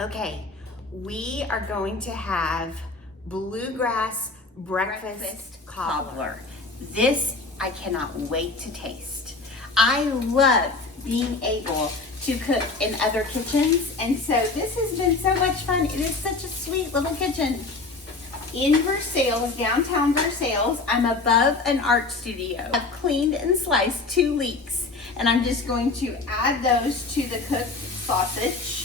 Okay, we are going to have Bluegrass breakfast cobbler. This I cannot wait to taste. I love being able to cook in other kitchens, and so this has been so much fun. It is such a sweet little kitchen. In Versailles, downtown Versailles, I'm above an art studio. I've cleaned and sliced 2 leeks, and I'm just going to add those to the cooked sausage.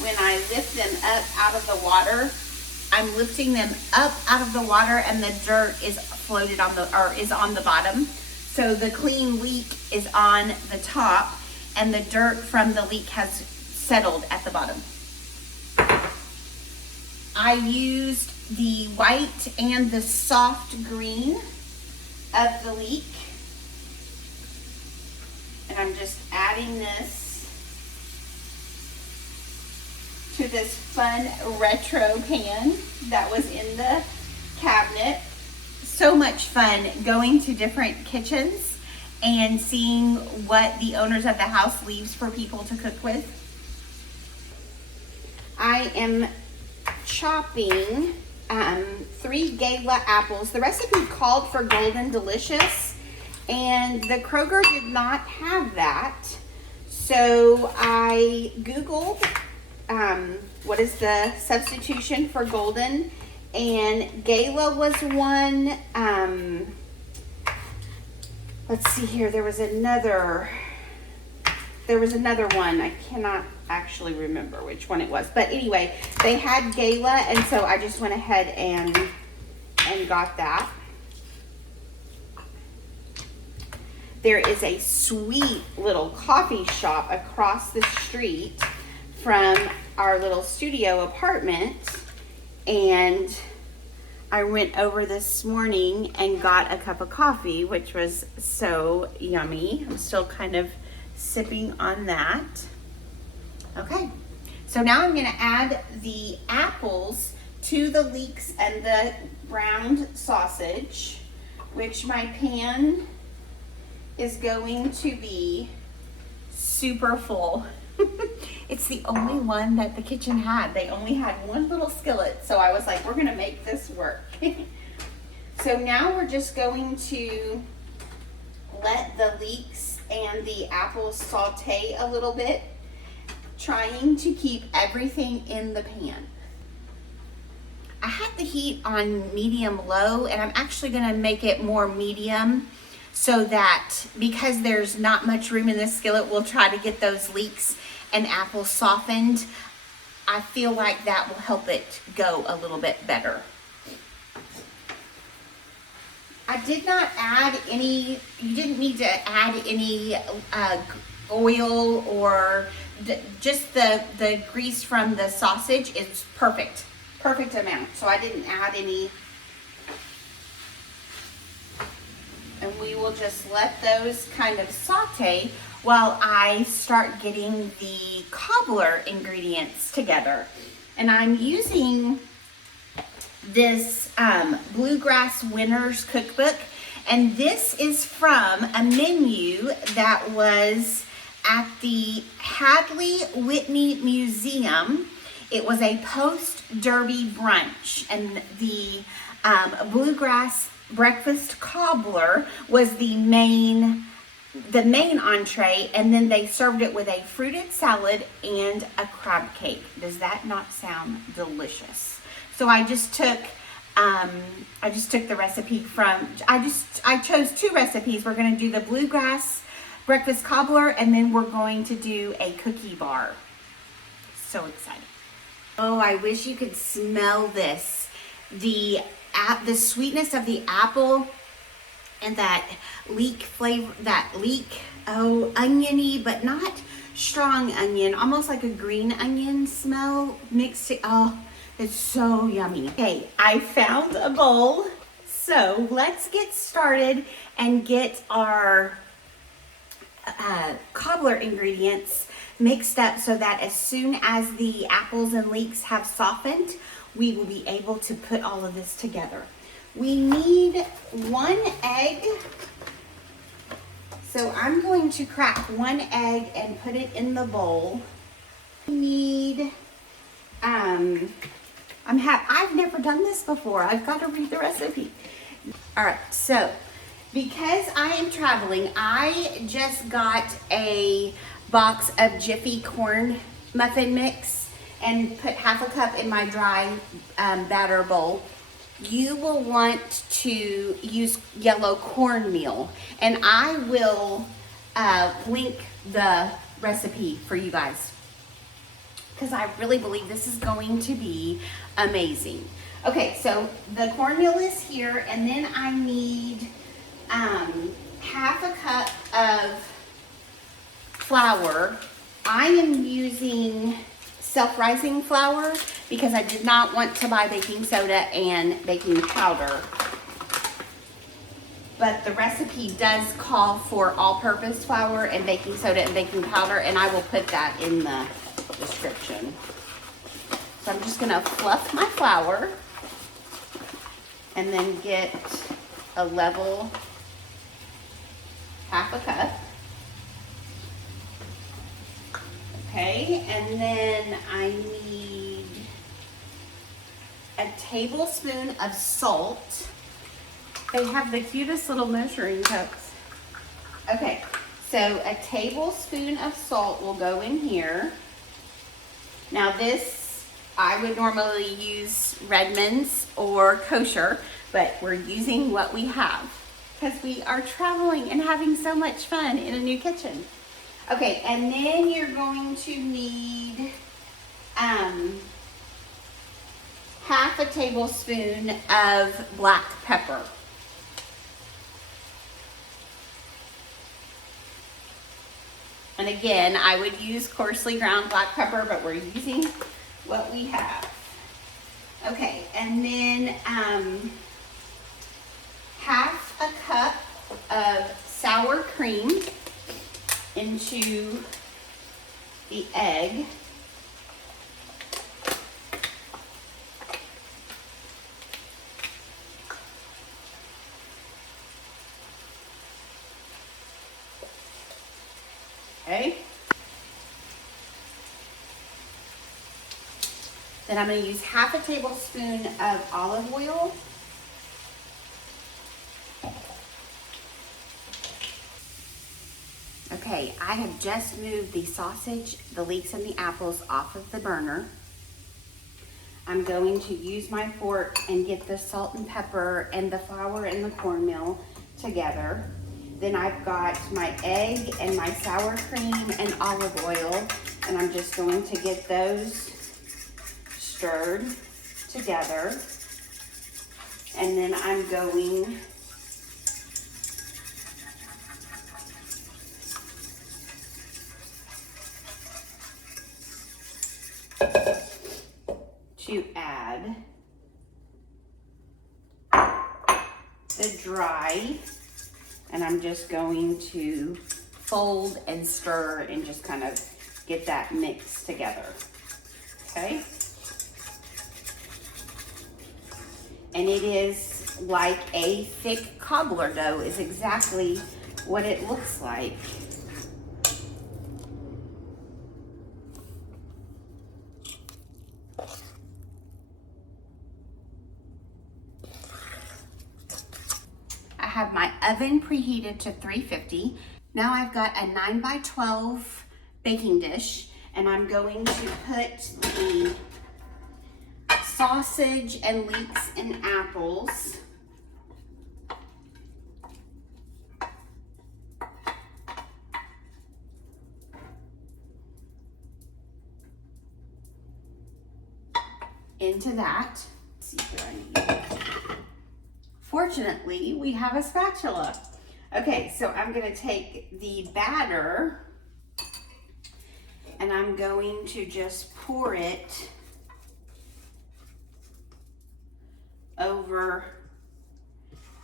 When I lift them up out of the water, I'm lifting them up out of the water, and the dirt is floated on the bottom. So the clean leek is on the top, and the dirt from the leek has settled at the bottom. I used the white and the soft green of the leek, and I'm just adding this to this fun retro pan that was in the cabinet. So much fun going to different kitchens and seeing what the owners of the house leaves for people to cook with. I am chopping 3 Gala apples. The recipe called for golden delicious, and the Kroger did not have that. So I Googled what is the substitution for golden, and Gala was one. Let's see here, there was another one. I cannot actually remember which one it was, but anyway, they had Gala, and so I just went ahead and got that. There is a sweet little coffee shop across the street from our little studio apartment, and I went over this morning and got a cup of coffee, which was so yummy. I'm still kind of sipping on that. Okay, so now I'm gonna add the apples to the leeks and the browned sausage, which my pan is going to be super full. It's the only one that the kitchen had. They only had one little skillet, so I was like, we're gonna make this work. So now we're just going to let the leeks and the apples saute a little bit, trying to keep everything in the pan. I had the heat on medium-low, and I'm actually gonna make it more medium, so that because there's not much room in this skillet, we'll try to get those leeks and apples softened. I feel like that will help it go a little bit better. I did not add any, you didn't need to add any oil or just the grease from the sausage is perfect amount. So I didn't add any. And we will just let those kind of saute while I start getting the cobbler ingredients together. And I'm using this Bluegrass Winners Cookbook, and this is from a menu that was at the Hadley Whitney Museum. It was a post-derby brunch, and the Bluegrass breakfast cobbler was the main entree, and then they served it with a fruited salad and a crab cake. Does that not sound delicious? So I just took the recipe from, I chose 2 recipes. We're going to do the Bluegrass breakfast cobbler, and then we're going to do a cookie bar. So excited. Oh, I wish you could smell this. The sweetness of the apple and that leek flavor, oniony, but not strong onion, almost like a green onion smell mixed. Oh, it's so yummy. Okay, I found a bowl. So let's get started and get our cobbler ingredients mixed up so that as soon as the apples and leeks have softened, we will be able to put all of this together. We need 1 egg. So I'm going to crack 1 egg and put it in the bowl. We I've never done this before. I've got to read the recipe. All right, so because I am traveling, I just got a box of Jiffy corn muffin mix and put half a cup in my dry batter bowl. You will want to use yellow cornmeal, and I will link the recipe for you guys because I really believe this is going to be amazing. Okay, so the cornmeal is here, and then I need half a cup of flour. I am using self-rising flour because I did not want to buy baking soda and baking powder. But the recipe does call for all-purpose flour and baking soda and baking powder, and I will put that in the description. So I'm just gonna fluff my flour and then get a level half a cup. Okay, and then I need a tablespoon of salt. They have the cutest little measuring cups. Okay, so a tablespoon of salt will go in here. Now this, I would normally use Redmond's or kosher, but we're using what we have because we are traveling and having so much fun in a new kitchen. Okay, and then you're going to need half a tablespoon of black pepper. And again, I would use coarsely ground black pepper, but we're using what we have. Okay, and then half a cup of sour cream into the egg. Okay. Then I'm going to use half a tablespoon of olive oil. Okay, I have just moved the sausage, the leeks, and the apples off of the burner. I'm going to use my fork and get the salt and pepper and the flour and the cornmeal together. Then I've got my egg and my sour cream and olive oil, and I'm just going to get those stirred together. And then I'm going to add the dry, and I'm just going to fold and stir and just kind of get that mixed together. Okay? And it is like a thick cobbler dough is exactly what it looks like. I have my oven preheated to 350. Now I've got a 9x12 baking dish, and I'm going to put the sausage and leeks and apples into that. Let's see here, I need. Fortunately, we have a spatula. Okay, so I'm gonna take the batter and I'm going to just pour it over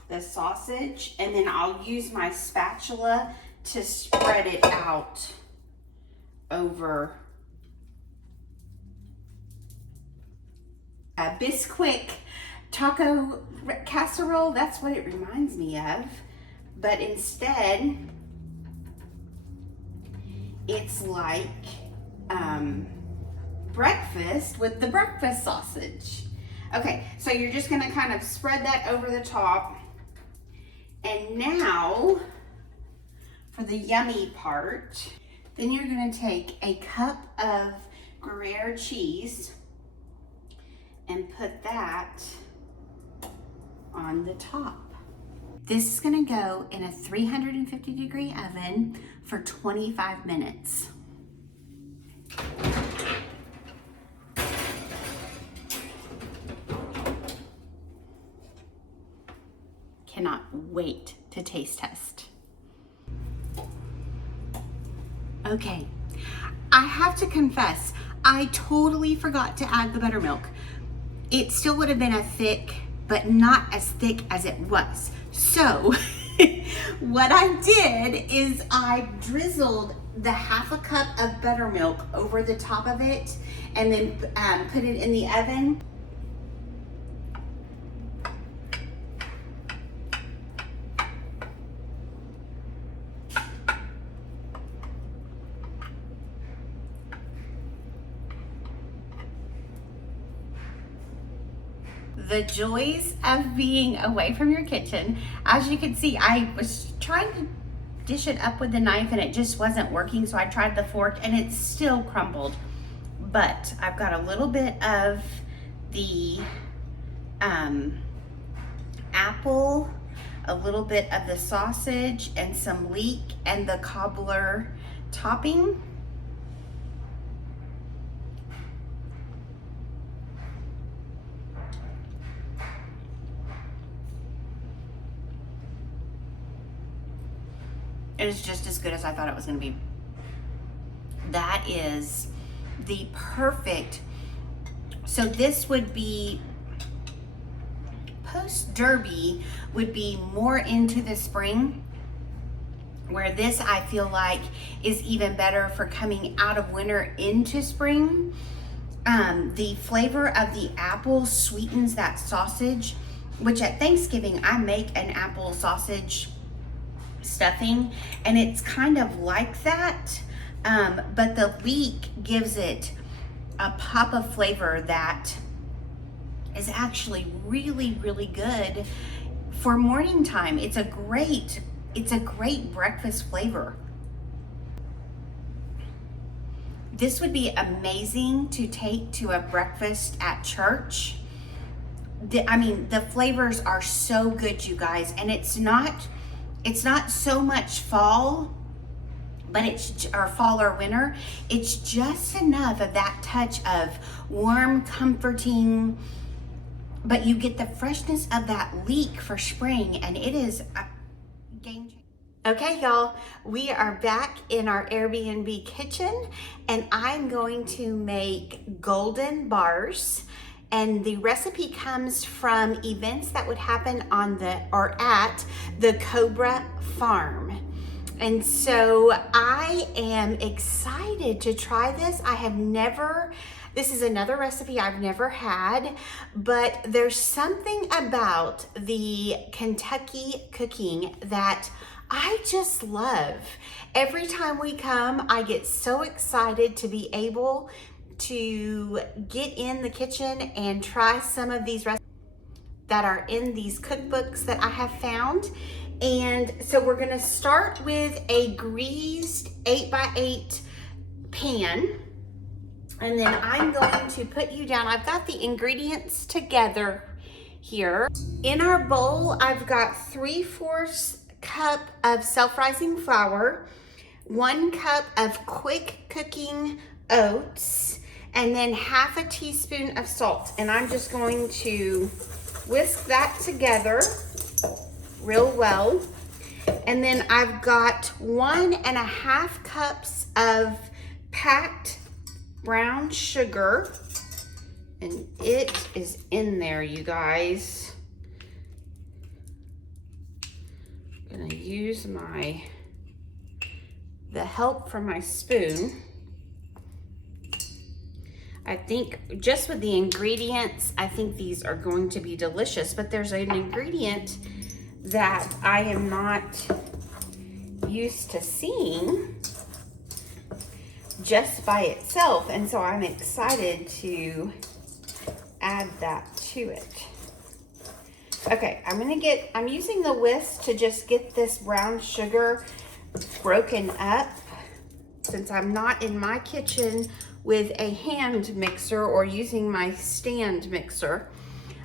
the sausage, and then I'll use my spatula to spread it out over a Bisquick taco casserole. That's what it reminds me of, but instead it's like breakfast with the breakfast sausage. Okay, so you're just gonna kind of spread that over the top. And now, for the yummy part, then you're gonna take a cup of Gruyere cheese and put that on the top. This is gonna go in a 350-degree oven for 25 minutes. Cannot wait to taste test. Okay, I have to confess, I totally forgot to add the buttermilk. It still would have been a thick, but not as thick as it was. So what I did is I drizzled the half a cup of buttermilk over the top of it and then put it in the oven. The joys of being away from your kitchen. As you can see, I was trying to dish it up with the knife and it just wasn't working, so I tried the fork and it still crumbled. But I've got a little bit of the apple, a little bit of the sausage, and some leek and the cobbler topping. It is just as good as I thought it was going to be. That is the perfect. So this would be post Derby, would be more into the spring, where this I feel like is even better for coming out of winter into spring. The flavor of the apple sweetens that sausage, which at Thanksgiving I make an apple sausage stuffing, and it's kind of like that, but the leek gives it a pop of flavor that is actually really, really good for morning time. It's a great breakfast flavor. This would be amazing to take to a breakfast at church. I mean, the flavors are so good, you guys, and it's not so much fall, but or fall or winter. It's just enough of that touch of warm, comforting, but you get the freshness of that leek for spring, and it is a game changer. Okay, y'all, we are back in our Airbnb kitchen, and I'm going to make golden bars. And the recipe comes from events that would happen on at the Cobbler farm. And so I am excited to try this. This is another recipe I've never had, but there's something about the Kentucky cooking that I just love. Every time we come, I get so excited to be able to get in the kitchen and try some of these recipes that are in these cookbooks that I have found. And so we're gonna start with a greased 8x8 pan. And then I'm going to put you down. I've got the ingredients together here. In our bowl, I've got 3/4 cup of self-rising flour, 1 cup of quick cooking oats, and then 1/2 teaspoon of salt. And I'm just going to whisk that together real well. And then I've got 1.5 cups of packed brown sugar, and it is in there, you guys. I'm gonna use the help from my spoon. I think just with the ingredients, I think these are going to be delicious, but there's an ingredient that I am not used to seeing just by itself, and so I'm excited to add that to it. Okay, I'm using the whisk to just get this brown sugar broken up, since I'm not in my kitchen with a hand mixer or using my stand mixer.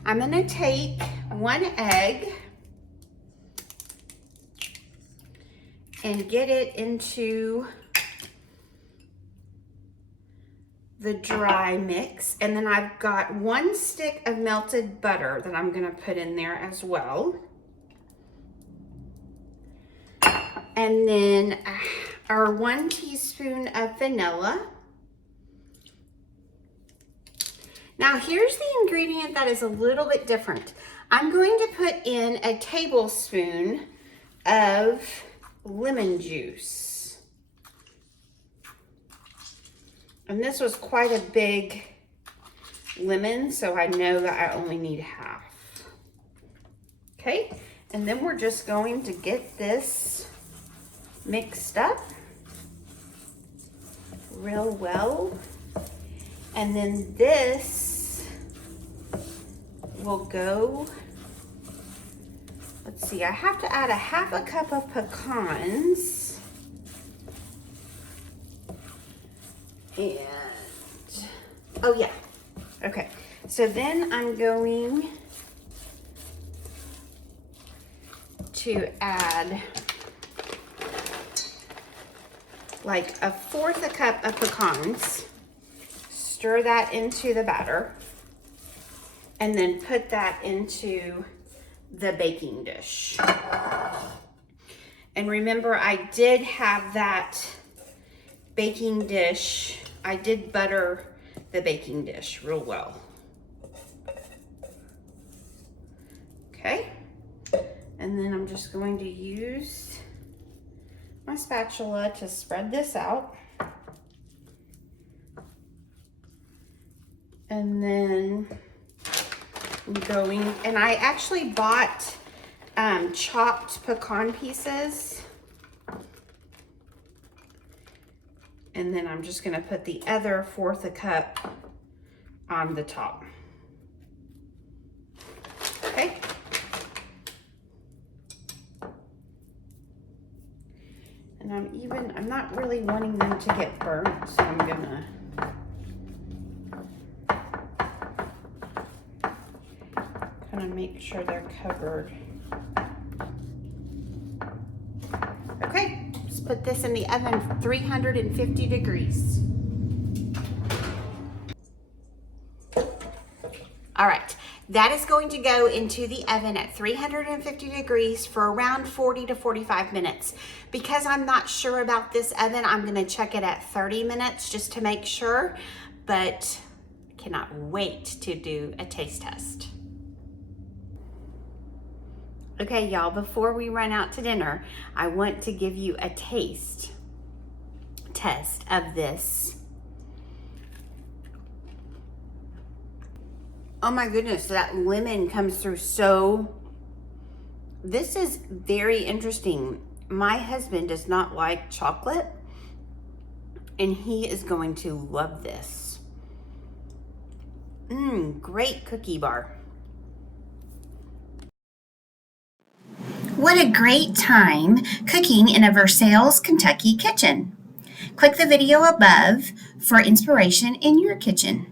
I'm gonna take 1 egg and get it into the dry mix. And then I've got 1 stick of melted butter that I'm gonna put in there as well. And then our 1 teaspoon of vanilla. Now here's the ingredient that is a little bit different. I'm going to put in a tablespoon of lemon juice. And this was quite a big lemon, so I know that I only need half. Okay, and then we're just going to get this mixed up real well. And then this will go, let's see, I have to add a 1/2 cup of pecans. And, oh yeah, okay. So then I'm going to add like a 1/4 cup of pecans. Stir that into the batter, and then put that into the baking dish. And remember, I did have that baking dish, I did butter the baking dish real well. Okay, and then I'm just going to use my spatula to spread this out. And then I'm going, and I actually bought chopped pecan pieces. And then I'm just gonna put the other 1/4 cup on the top. Okay. And I'm not really wanting them to get burnt, so I'm gonna kind of make sure they're covered. Okay, just put this in the oven 350 degrees. All right, that is going to go into the oven at 350 degrees for around 40 to 45 minutes. Because I'm not sure about this oven, I'm gonna check it at 30 minutes just to make sure, but cannot wait to do a taste test. Okay, y'all, before we run out to dinner, I want to give you a taste test of this. Oh my goodness, that lemon comes through so, this is very interesting. My husband does not like chocolate, and he is going to love this. Great cookie bar. What a great time cooking in a Versailles, Kentucky kitchen. Click the video above for inspiration in your kitchen.